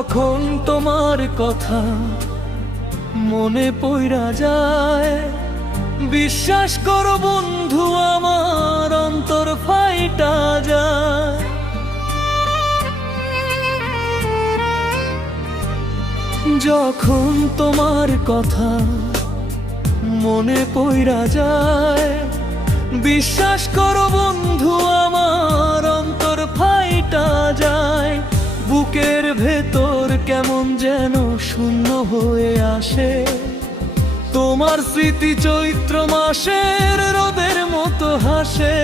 যখন তোমার কথা মনে পইরা যায়, বিশ্বাস করো বন্ধু আমার অন্তর ফাইটা যায়। যখন তোমার কথা মনে পইরা যায়, বিশ্বাস করো বন্ধু আমার অন্তর ফাইটা যায়। বুকের ভেতর কেমন যেন শূন্য হয়ে আসে, তোমার স্মৃতি চৈত্র মাসের রোদের মতো হাসে।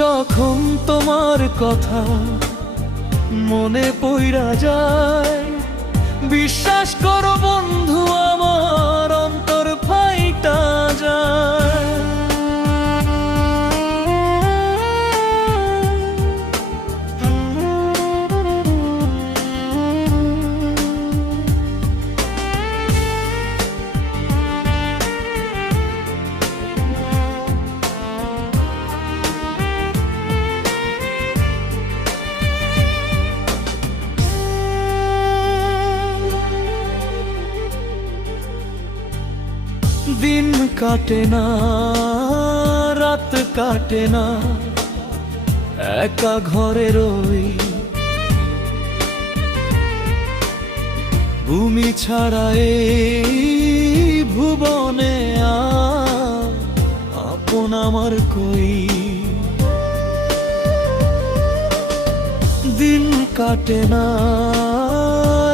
যখন তোমার কথা মনে পইরা যায়, বিশ্বাস করো বন্ধু আমার অন্তর ফাইটা যায়। দিন কাটে না, রাত কাটে না, একা ঘরে রই। ভূমি ছাড়া এই ভুবনে আপন আমার কই। দিন কাটে না,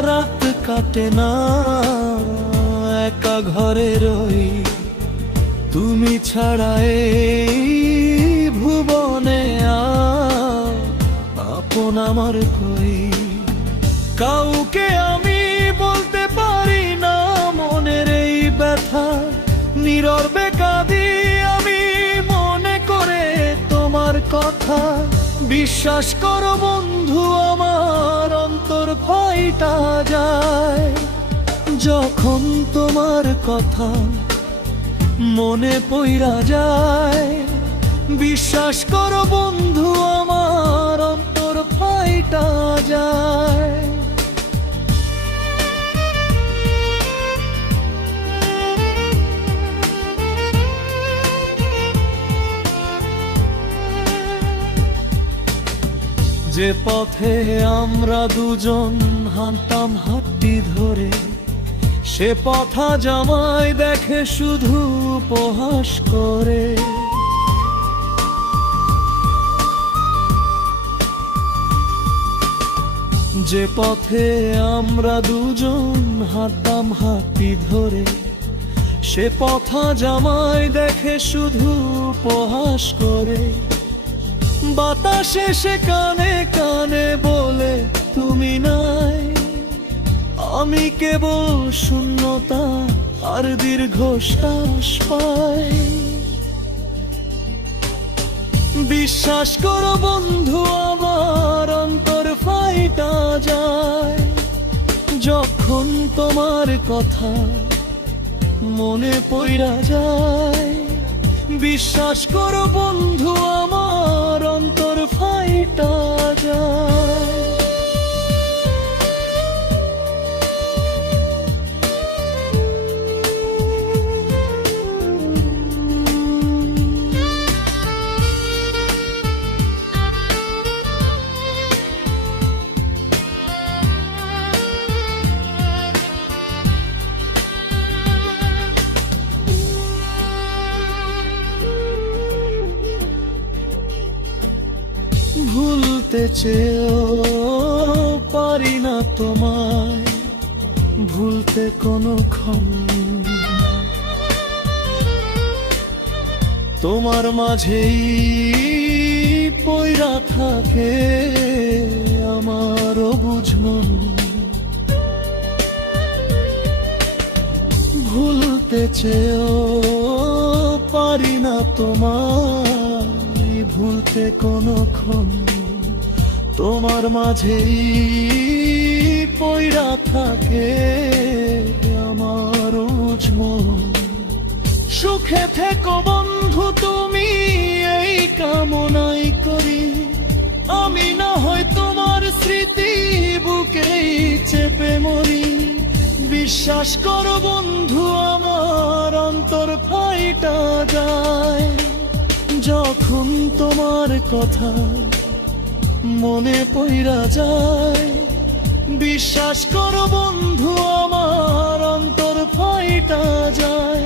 রাত কাটে না, একা ঘরে রই। তুমি ছাড়া এই ভুবনে আপন আমার কই। কাউকে আমি বলতে পারি না মনের এই ব্যথা, নীরবে কাঁদি আমি মনে করে তোমার কথা। বিশ্বাস করো বন্ধু আমার অন্তর ফাইটা যায়, যখন তোমার কথা মনে পইরা যায়। বিশ্বাস করো বন্ধু আমার অন্তর ফাইটা যায়। যে পথে আমরা দুজন হাঁটতাম হাতটি ধরে, সে পথা জামাই দেখে শুধু উপহাস করে। যে পথে আমরা দুজন হাঁটতাম হাতটি ধরে, সে পথা জামাই দেখে শুধু উপহাস করে। বাতাসে সে কানে কানে বলে তুমি নাই, আমি কেবল শূন্যতা আর দীর্ঘশ্বাস পাই। বিশ্বাস করো বন্ধু আমার অন্তর ফাইটা যায়, যখন তোমার কথা মনে পইরা যায়। বিশ্বাস করো বন্ধু আমার অন্তর ফাইটা যায়। ভুলতে চেয়েও পারি না তোমায়, ভুলতে কোনক্ষণ। তোমার মাঝেই পইরা থাকে আমার অবুঝ মন। ভুলতে চেয়েও পারি না তোমায়, ভুলতে কোনক্ষণ। তোমার মাঝেই পইরা থাকে আমার অবুঝ মন। সুখে থেকো বন্ধু তুমি এই কামনাই করি, আমি না হয় তোমার স্মৃতি বুকেই চেপে মরি। বিশ্বাস করো বন্ধু আমার অন্তর ফাইটা যায় যখন তোমার কথা মনে পইরা যায়। বিশ্বাস করো বন্ধু আমার অন্তর ফাইটা যায়,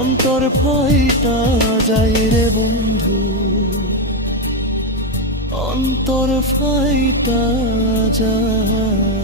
অন্তর ফাইটা যায় রে বন্ধু, অন্তর ফাইটা যায়।